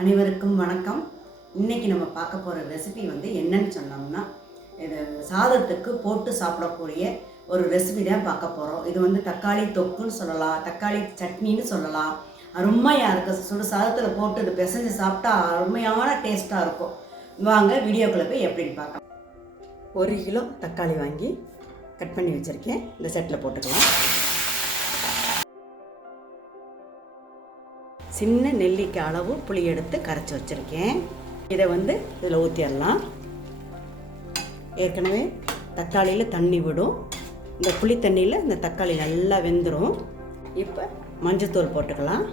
அனைவருக்கும் வணக்கம். இன்றைக்கி நம்ம பார்க்க போகிற ரெசிபி என்னன்னு சொன்னோம்னா, இது சாதத்துக்கு போட்டு சாப்பிடக்கூடிய ஒரு ரெசிபி தான் பார்க்க போகிறோம். இது தக்காளி தொக்குன்னு சொல்லலாம், தக்காளி சட்னின்னு சொல்லலாம். அருமையாக இருக்குது. சுடு சாதத்தில் போட்டு இது பிசைஞ்சு சாப்பிட்டா அருமையான டேஸ்ட்டாக இருக்கும். வாங்க வீடியோக்குள்ளே போய் எப்படின்னு பார்க்கலாம். 1 கிலோ தக்காளி வாங்கி கட் பண்ணி வச்சுருக்கேன். இந்த செட்டில் போட்டுக்கலாம். சின்ன நெல்லிக்காய் அளவு புளி எடுத்து கரைச்சி வச்சுருக்கேன். இதை இதில் ஊற்றிடலாம். ஏற்கனவே தக்காளியில் தண்ணி விடும். இந்த புளி தண்ணியில் இந்த தக்காளி நல்லா வெந்துடும். இப்போ மஞ்சத்தூள் போட்டுக்கலாம்.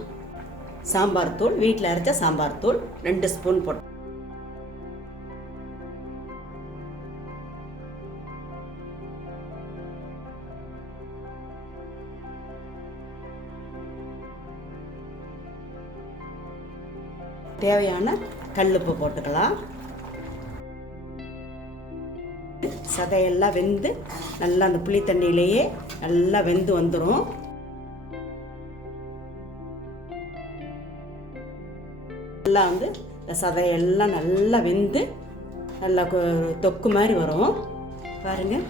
சாம்பார் தூள், வீட்டில் அரைச்ச சாம்பார் தூள் 2 ஸ்பூன் போட்டு, தேவையான கல்லுப்பு போட்டுக்கலாம். சதையெல்லாம் வெந்து நல்லா அந்த புளி தண்ணியிலேயே நல்லா வெந்து வந்துடும். நல்லா இந்த சதையெல்லாம் நல்லா வெந்து நல்லா தொக்கு மாதிரி வரும். பாருங்கள்,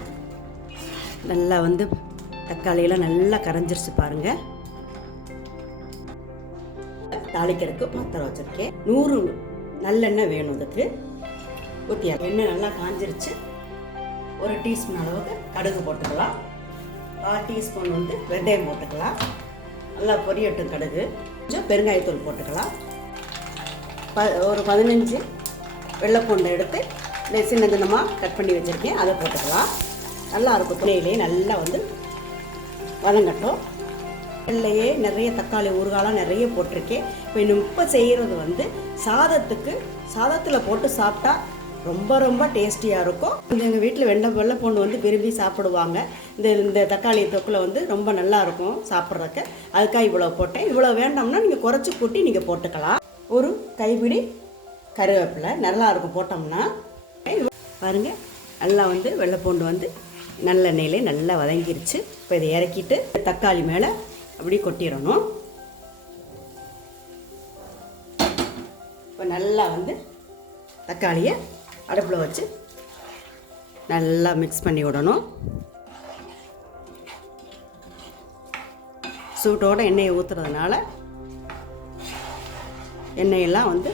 நல்லா தக்காளியெல்லாம் நல்லா கரைஞ்சிருச்சு பாருங்கள். தாளிக்கிறதுக்கு பாத்திரம் வச்சுருக்கேன். 100 நல்லெண்ணெய் வேணும். அதுக்கு ஊற்றியா எண்ணெய் நல்லா காஞ்சிருச்சு. 1 டீஸ்பூன் அளவுக்கு கடுகு போட்டுக்கலாம். 1/4 டீஸ்பூன் வெந்தயம் போட்டுக்கலாம். நல்லா பொரியட்டும் கடுகு. கொஞ்சம் பெருங்காயத்தூள் போட்டுக்கலாம். ஒரு 15 வெள்ளைப்பூண்டை எடுத்து சின்ன சின்னமாக கட் பண்ணி வச்சுருக்கேன். அதை போட்டுக்கலாம். நல்லா இருக்கும். துணையிலே நல்லா வதங்கட்டும். இல்லையே நிறைய தக்காளி ஊறுகாலாம் நிறைய போட்டிருக்கேன். இப்போ செய்கிறது சாதத்தில் போட்டு சாப்பிட்டா ரொம்ப ரொம்ப டேஸ்டியாக இருக்கும். எங்கள் வீட்டில் வெள்ளைப்பூண்டு விரும்பி சாப்பிடுவாங்க. இந்த தக்காளி தொக்கில் ரொம்ப நல்லா இருக்கும் சாப்பிட்றதுக்கு. அதுக்காக இவ்வளோ போட்டேன். இவ்வளோ வேண்டாம்னா நீங்கள் குறைச்சி கூட்டி நீங்கள் போட்டுக்கலாம். ஒரு கைப்பிடி கருவேப்பிலை நல்லா இருக்கும் போட்டோம்னா. பாருங்கள், நல்லா வெள்ளைப்பூண்டு நல்லெண்ணெயிலே நல்லா வதங்கிருச்சு. இப்போ இதை இறக்கிட்டு தக்காளி மேலே அப்படி கொட்டிடணும். இப்போ நல்லா தக்காளியை அடுப்பில் வச்சு நல்லா மிக்ஸ் பண்ணி விடணும். சூட்டோடு எண்ணெயை ஊற்றுறதுனால எண்ணெயெல்லாம்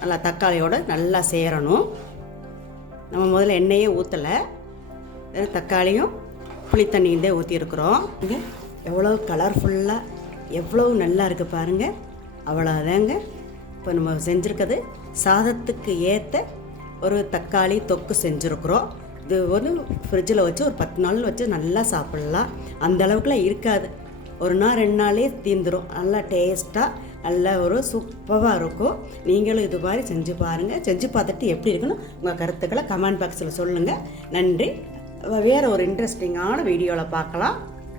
நல்லா தக்காளியோடு நல்லா சேரணும். நம்ம முதல்ல எண்ணெயே ஊற்றலை, தக்காளியும் புளித்தண்ணியும் தான் ஊற்றிருக்குறோம். இங்கே எவ்வளோ கலர்ஃபுல்லாக எவ்வளோ நல்லா இருக்குது பாருங்கள். அவ்வளோதாங்க. இப்போ நம்ம செஞ்சுருக்கிறது சாதத்துக்கு ஏற்ற ஒரு தக்காளி தொக்கு செஞ்சுருக்குறோம். இது ஃப்ரிட்ஜில் வச்சு ஒரு 10 நாள் வச்சு நல்லா சாப்பிட்லாம். அந்த அளவுக்குலாம் இருக்காது. 1 நாள் 2 நாளே தீந்துடும். நல்லா டேஸ்ட்டாக நல்லா ஒரு சூப்பராக இருக்கும். நீங்களும் இது மாதிரி செஞ்சு பாருங்கள். செஞ்சு பார்த்துட்டு எப்படி இருக்குன்னு உங்கள் கருத்துக்களை கமெண்ட் பாக்ஸில் சொல்லுங்கள். நன்றி. வேறு ஒரு இன்ட்ரெஸ்டிங்கான வீடியோவில் பார்க்கலாம்.